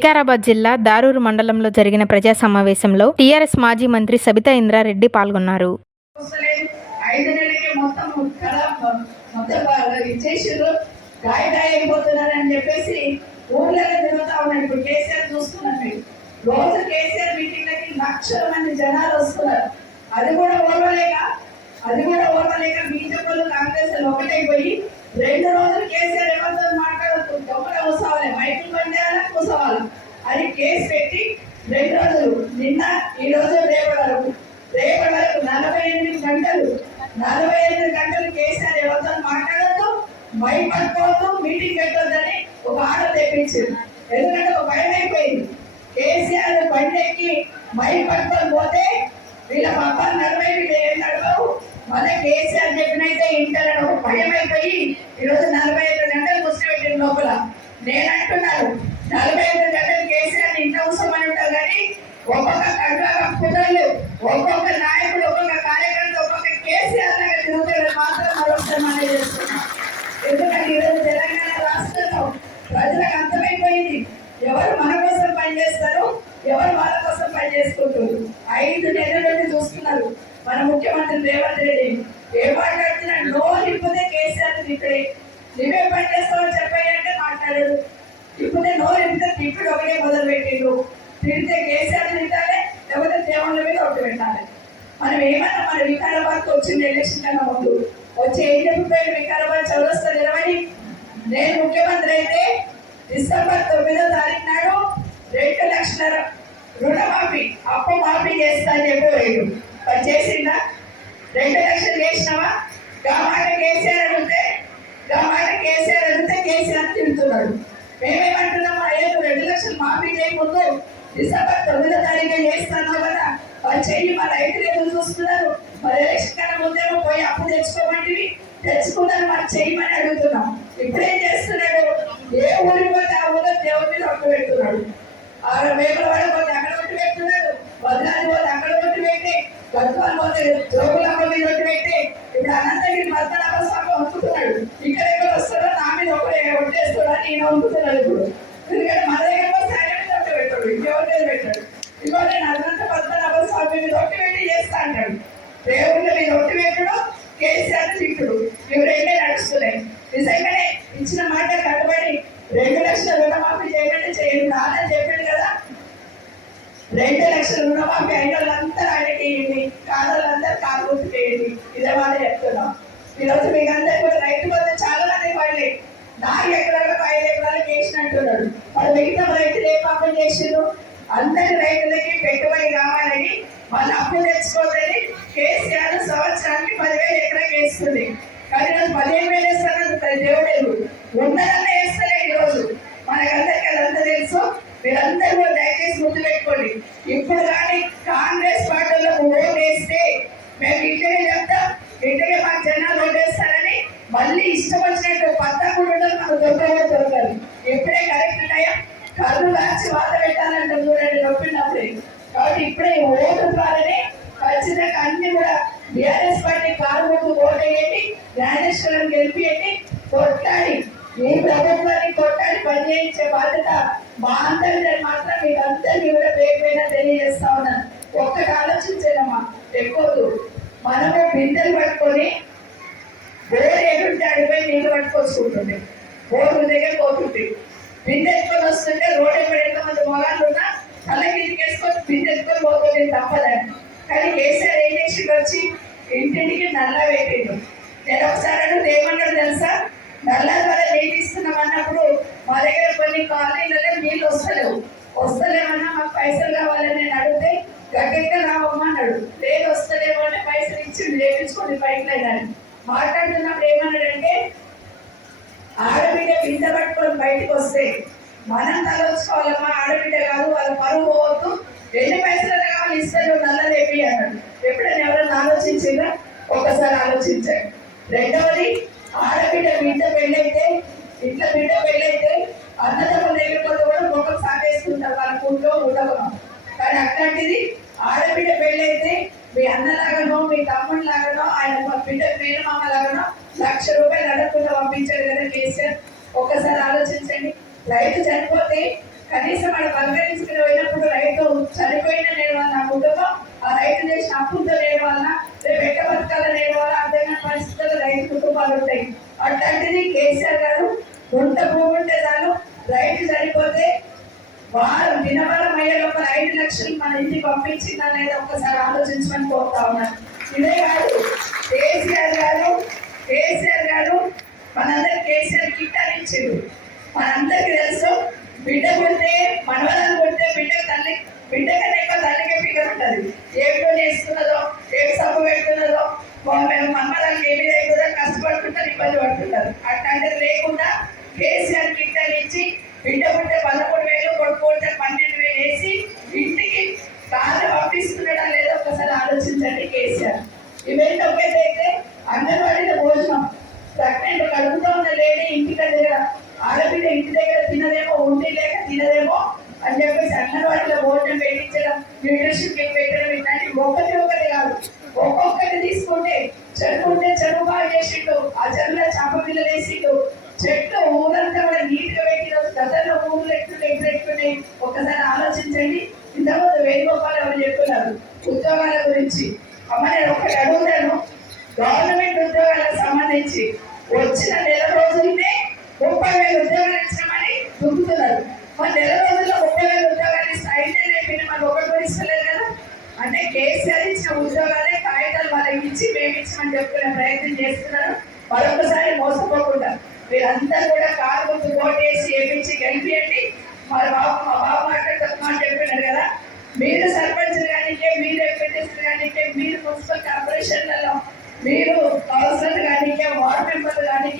వికారాబాద్ జిల్లా దారూరు మండలంలో జరిగిన ప్రజా సమావేశంలో టీఆర్ఎస్ మాజీ మంత్రి సబితా ఇంద్రారెడ్డి పాల్గొన్నారు. అది కూడా ఓర్వలేక అది కూడా ఓర్వలేక బీజేపీలు కాంగ్రెస్ ఒకటైపోయి రెండు రోజులు కేసీఆర్ ఎవరితో మాట్లాడుతూ దొంగల కూసోవాలి మైకులు బండి కూసోవాలి అని కేసు పెట్టి రెండు రోజులు నిన్న ఈ రోజు రేపటి వరకు రేపటి వరకు నలభై ఎనిమిది గంటలు నలభై ఎనిమిది గంటలు కేసీఆర్ ఎవరితో మాట్లాడద్దు మైక్ మీటింగ్ పెట్టొద్దని ఒక ఆర్డర్ తెప్పించింది ఎందుకంటే ఒక భయం అయిపోయింది. కేసీఆర్ బండెక్కి మైక్ పట్టుకొని పోతే వీళ్ళ పప్ప నలభై వీళ్ళు ఏం నడవవు. మళ్ళీ కేసీఆర్ చెప్పినైతే ఇంటారని ఒక భయం అయిపోయి ఈరోజు నలభై ఐదు గంటలు కూర్చోబెట్టిన లోపల. నేను అంటున్నాను నలభై ఐదు గంటలు కేసీఆర్ ఇంట కూర్చోమని ఉంటారు కానీ ఒక్కొక్క కండ్రాల కుదరలు ఒక్కొక్క నాయకుడు ఒక్కొక్క కార్యకర్త ఒక్కొక్క కేసీఆర్ లాగా తిరుగుతున్నారు మాత్రం మరొకసారి మనం ఎవరు మన కోసం పనిచేస్తారు ఎవరు వాళ్ళ కోసం పనిచేసుకుంటారు ఐదు నెలల నుండి చూస్తున్నారు. మన ముఖ్యమంత్రి రేవంత్ రెడ్డి ఏం మాట్లాడుతున్నాడు లోన్ ఇప్పుడే కేసీఆర్ ఇక్కడే నువ్వే పని చేస్తావో చెప్పాయి అంటే మాట్లాడాడు ఇప్పుడు నోరు ఇప్పుడే తిప్పుడు ఒకటే మొదలు పెట్టిండు తిడితే కేసీఆర్ తింటారే లేకపోతే దేవుళ్ళ మీద ఒకటి పెట్టాలి. మనం ఏమన్నా మన వికారాబాద్ వచ్చింది ఎలక్షన్ కన్నా ముందు. వచ్చి ఏం చెప్పిపోయాడు వికారాబాద్ చౌరస్తా నిలబడి నేను ముఖ్యమంత్రి అయితే డిసెంబర్ తొమ్మిదో తారీఖు నాడు రెండు లక్షల రుణమాఫీ అప్పు మాఫీ చేస్తా అని చెప్పి పోయాడు మరి చేసిందా రెండు లక్షలు చేసినావా? గమాట కేసీఆర్ అడిగితే గమాట కేసీఆర్ అడిగితే కేసీఆర్ తింటున్నాడు మేమేమంటున్నాం? అయ్యో రెండు లక్షలు మాఫీ చేయకూడదు. డిసెంబర్ తొమ్మిదో తారీఖు చేస్తాను కదా. మరి చెయ్యి మా రైతులు ఎదురు చూస్తున్నారు. మరి ఎలక్షన్ కన్నా ముందేమో పోయి అప్పు తెచ్చుకోమంటివి. తెచ్చుకున్నారు మరి చెయ్యమని అడుగుతున్నాం. ఇప్పుడేం చేస్తున్నాడు? ఏ ఊరికి పోతే ఆ ఊళ్ళో దేవుడి మీద ఒట్టు పెడుతున్నాడు. ఆడ వేపుల వాడ పోతే అక్కడ ఒట్టు పెడుతున్నాడు వదిలాది పోతే అక్కడ ఒట్టు పెట్టి గద్వాలు పోతే జోగులమ్మ మీద ఒట్టు పెట్టి ఇప్పుడు అనంతగిరి మద్దన స్వామి వంపుతున్నాడు. ఇక్కడ ఎక్కడ వస్తాడో నా మీద ఒకటే ఒట్టేస్తాడు అని ఈయన వంపుతున్నాడు ఇప్పుడు. ఎందుకంటే మన దగ్గర వస్తే ఆయన మీద ఒట్టు పెట్టాడు ఇంకెవరి మీద పెట్టాడు ఇదిగో నేను అనంత పద్మనాభ స్వామి మీద ఒట్టు పెట్టి చేస్తా అంటాడు దేవుళ్ళ మీద ఒట్టు పెట్టడం కేసీఆర్ తిట్టుడు ఇవి రెండే నడుస్తున్నాయి నిజంగానే ఇచ్చిన మాట కట్టుబడి రెండు లక్షల రుణమాఫీ నేను చేయండి నాన్న చెప్పాడు కదా. రెండు లక్షలు రుణమాఫీ అయిన వాళ్ళంతా ఆయనకి ఇవ్వండి కాదలందరూ కాలు గుర్తు చేయండి. ఇదే వాళ్ళు చెప్తున్నాం. ఈరోజు మీకు అందరికీ కూడా రైతు బంధు చాలా మంది పడలే. నాలుగు ఎకరాలకు ఐదు ఎకరాలకు వేసినట్టున్నాడు మరి మిగతా రైతులు ఏ పాపం చేసిండ్రు? అందరి రైతులకి మళ్ళీ ఇష్టం వచ్చినట్టు పత్తా కూడా ఉండదు మాకు దొరకదు దొరకదు కరెక్ట్ టైం కళ్ళు రాసి వాత పెట్టాలంటే చూడండి నొప్పినప్పుడే కాబట్టి ఇప్పుడే ఓటు ద్వారానే ఖచ్చితంగా అన్ని కూడా బీఆర్ఎస్ పార్టీ కారు ఓటు వేయండి జ్ఞానేశ్వరం గెలిపియండి కొట్లాడి మీ ప్రభుత్వాన్ని కొట్టాడి పనిచేయించే బాధ్యత మా అందరి మాత్రం మీకు అందరికీ కూడా పేరుపైన తెలియజేస్తా ఉన్నాను ఒక్కటి ఆలోచించేదమ్మా ఎక్కువదు మనము బిందెలు పట్టుకొని బోర్ ఏడుంటే అడిపోయి నీళ్ళు పట్టుకొచ్చుకుంటుంది. బోర్డు దగ్గర పోతుంది. బిందె ఎత్తుకొని వస్తుంటే రోడ్ ఎప్పుడు ఎంతమంది మొగాళ్ళు ఉన్నా తల కిందకేసుకొని బిందె ఎత్తుకొని పోతుంది తప్పదని కానీ కేసీఆర్ ఏం చేసి వచ్చి? ఇంటింటికి నల్ల పెట్టిండు. నేను ఒకసారి అంటే ఏమన్నాడు తెలుసా? నల్ల ద్వారా నీళ్ళు ఇస్తున్నాం అన్నప్పుడు మా దగ్గర కొన్ని కాలనీలలో నీళ్ళు వస్తలేవు. వస్తలేమన్నా మాకు పైసలు కావాలని నేను అడిగితే గట్టిగా రావమ్మా అన్నాడు. లేదు వస్తలేమో అంటే పైసలు ఇచ్చి లేపించుకోండి పైకి లేదని మాట్లాడుతున్నప్పుడు ఏమన్నాడంటే ఆడబిడ్డ పింత పట్టుకొని బయటకు వస్తే మనం తలొచ్చుకోవాలమ్మా ఆడబిడ్డ కాదు వాళ్ళ పరువు పోవద్దు రెండు పైసలు కావాలి ఇస్తారు నల్ల అన్నాడు. ఎప్పుడైనా ఎవరైనా ఆలోచించిందా? ఒకసారి ఆలోచించండి. రెండవది ఆడబిడ్డ బిడ్డ పెళ్ళైతే ఇంట్లో బిడ్డ పెళ్ళైతే అన్నదమ్ములు ఎగిరిపోతే కూడా ముఖం సాగేసుకుంటారు వాళ్ళ ఊళ్ళో ఉండవు కానీ అట్లాంటిది లక్షలు మన ఇంటికి పంపించింది అనేది ఒక్కసారి ఆలోచించమని కోరుతా ఉన్నాను. ఇదే కాదు కేసీఆర్ గారు కేసీఆర్ గారు మనందరికి కేసీఆర్ కిట్ అని మనందరికీ తెలుసు బిడ్డ కొడితే మనవరాలు కొడితే బిడ్డ తల్లి బిడ్డ కన్నా ఎక్కువ తల్లికే ఫిగర్ ఉంటుంది. ఏమిటో చేస్తున్నదో ఏమి సబ్బు పెడుతున్నదో మనవరాలకి ఏమి లేకుండా కష్టపడుతుంటారు ఇబ్బంది పడుతుంటారు. అట్లాంటిది లేకుండా కేసీఆర్ కిట్ అని ఇచ్చి బిడ్డ పుట్టే పదకొండు వేలు కొడుకు పుట్టే పన్నెండు వేలు వేసి ఇంటికి కారు పంపిస్తున్నాడా లేదా ఒకసారి ఆలోచించండి కేసీఆర్. ఇవేంటి ఒకేదైతే అంగన్వాడీలో భోజనం. ప్రెగ్నెంట్ కడుపుతో ఉన్న లేడీ ఇంటి దగ్గర ఆడబిడ్డ ఇంటి దగ్గర చెరువులో చేప పిల్లలు వేసిండు చెట్లు ఊరంతా కూడా నీట్గా పెట్టిన గతంలో ఊర్లు ఎట్లుండే ఇప్పుడు ఎట్లున్నాయి? ఒక్కసారి ఆలోచించండి. ఇంతకుముందు వేణుగోపాల్ ఎవరు చెప్తున్నారు ఉద్యోగాల గురించి. అమ్మాయి నేను ఒకటి అడుగుతాను. గవర్నమెంట్ ఉద్యోగాలకు సంబంధించి వచ్చిన నెల రోజులనే ముప్పై వేల ఉద్యోగాలు ఇచ్చామని దుక్కుతున్నారు మరి నెల రోజుల్లో ముప్పై వేల ఉద్యోగాలు ఇస్తే అయితే నేను మరి ఒకటి కూడా ఇస్తలేదు కదా. అంటే కేసీఆర్ ఇచ్చిన ఉద్యోగాలే కాగితాలు వాళ్ళకి ఇచ్చి మేము ఇచ్చామని చెప్పుకునే ప్రయత్నం చేస్తున్నారు. మరొకసారి మోసపోకుండా మీరంతా కూడా కారు గుర్తు ఓటేసి వేపించి గెలిపియండి మా బాబు మా బాబు మాట్లాడుతున్నా చెప్పినారు కదా. మీరు సర్పంచ్ కానీ మీరు ఎంపీటీసీ కానీ మీరు మున్సిపల్ కార్పొరేషన్లలో మీరు కౌన్సిలర్ కానీ వార్డు మెంబర్లు కానీ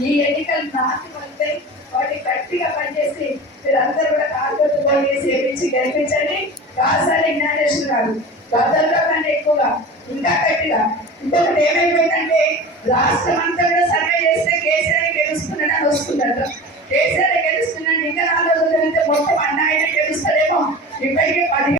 ఈ ఎన్నికలు నాకు వస్తే వాటి గట్టిగా పనిచేసి మీరందరూ కూడా కార్పొరేట్ పోయేసి వేపించి గెలిపించండి. కాసాని జ్ఞానేశ్వర గారు గతంలో కంటే ఎక్కువగా ఇంకా గట్టిగా. ఇంకొకటి ఏమైపోయిందంటే రాష్ట్రం అంతా కూడా సర్వే చేస్తే కేసీఆర్ గెలుస్తున్నాడని వస్తుందట. కేసీఆర్ గెలుస్తున్నాడు ఇంకా నాలుగు రోజులు మొత్తం అన్నాయనే ఆయన గెలుస్తాడేమో ఇప్పటికే పది